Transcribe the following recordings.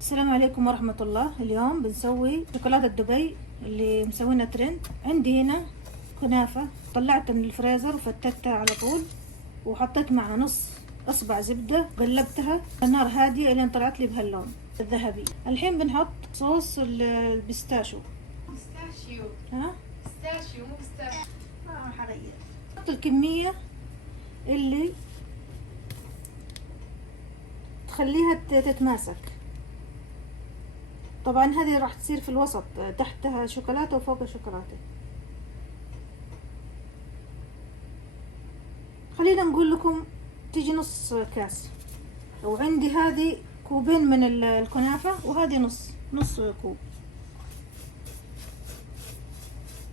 السلام عليكم ورحمة الله. اليوم بنسوي شوكولاتة دبي اللي مسوينا ترند. عندي هنا كنافة طلعتها من الفريزر وفتتها على طول، وحطيت معها نص اصبع زبدة، قلبتها على نار هادية الين طلعت لي بهاللون الذهبي. الحين بنحط صوص البيستاشيو. ها؟ بيستاشيو مو بيستاشيو. حرية. نحط الكمية اللي تخليها تتماسك. طبعا هذه راح تصير في الوسط، تحتها شوكولاتة وفوقها شوكولاتة. خلينا نقول لكم تيجي نص كاس، وعندي هذه كوبين من الكنافة، وهذه نص كوب.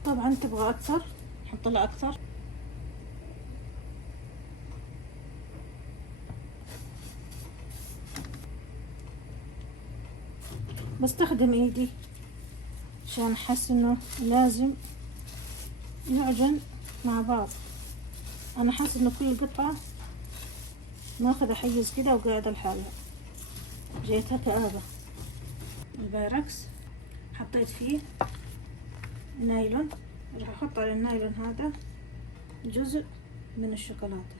طبعا تبغى اكثر نحط لها اكثر. بستخدم ايدي عشان احس انه لازم يعجن مع بعض. انا حاسه انه كل قطعه ماخذ حيز كده وقاعده لحالها، جيتها كآبة. البايركس حطيت فيه نايلون، راح احط على النايلون هذا جزء من الشوكولاته،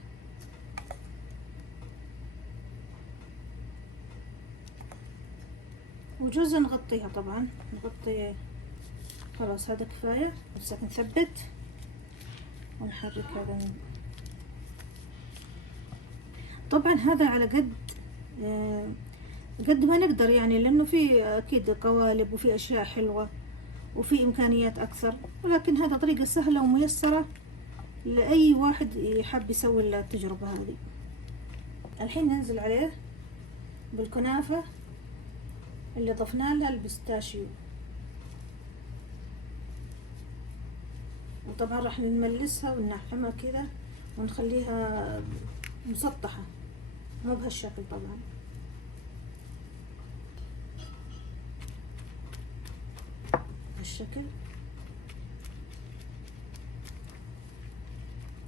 وجزء نغطيها. طبعا نغطي خلاص، هذا كفايه. بس نثبت ونحرك هذا. طبعا هذا على قد ما نقدر يعني، لانه في اكيد قوالب وفي اشياء حلوه وفي امكانيات اكثر، ولكن هذا طريقه سهله وميسره لاي واحد يحب يسوي التجربه هذه. الحين ننزل عليه بالكنافه اللي ضفنا لها البيستاشيو، وطبعا راح نملسها وننعمها كذا ونخليها مسطحة، مو بهالشكل طبعا. هالشكل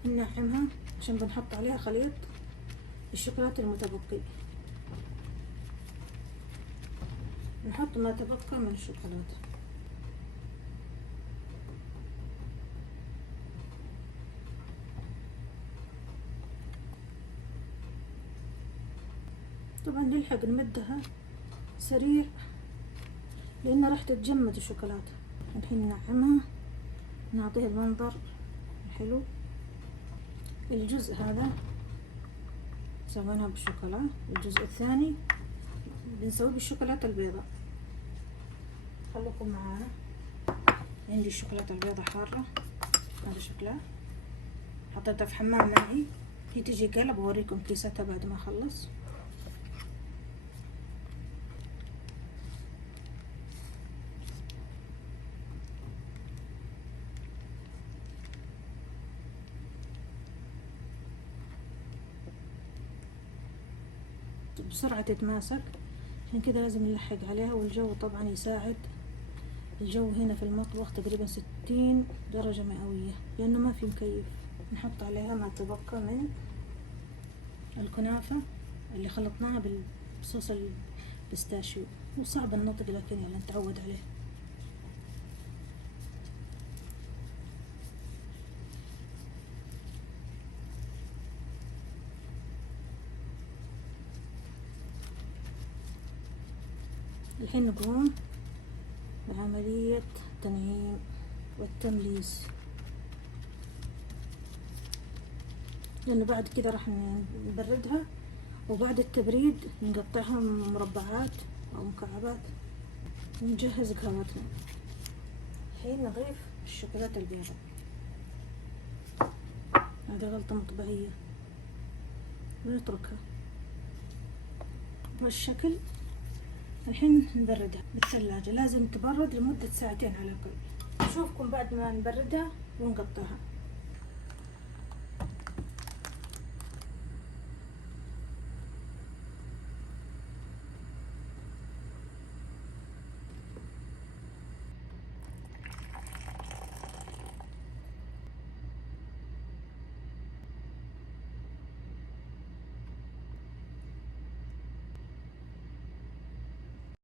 ننعمها عشان بنحط عليها خليط الشوكولاتة المتبقي. نحط ما تبقى من الشوكولاتة. طبعا نلحق نمدها سريع لأنها راح تتجمد الشوكولاتة. الحين ننعمها، نعطيها المنظر الحلو. الجزء هذا سويناه بالشوكولاتة، الجزء الثاني بنسويه بالشوكولاتة البيضاء. خلوكم معانا. عندي الشوكولاتة البيضاء حارة، هذا شكلها. حطيتها في حمام مائي، هي تجي قلب. بوريكم كيستها بعد ما اخلص. بسرعة تتماسك، عشان كذا لازم نلحق عليها. والجو طبعا يساعد. الجو هنا في المطبخ تقريبا 60 درجة مئوية لأنه ما في مكيف. نحط عليها ما تبقى من الكنافة اللي خلطناها بالصوص البيستاشيو. وصعب النطق لكن يعني نتعود عليه. الحين نقوم بعملية التنعيم والتمليس، لأنه بعد كده راح نبردها، وبعد التبريد نقطعها مربعات أو مكعبات ونجهز قهوتنا. الحين نضيف الشوكولاتة البيضاء. هذه غلطة مطبعية، ونتركها بالشكل. الحين نبردها بالثلاجة، لازم تبرد لمدة ساعتين على الأقل. نشوفكم بعد ما نبردها ونقطعها.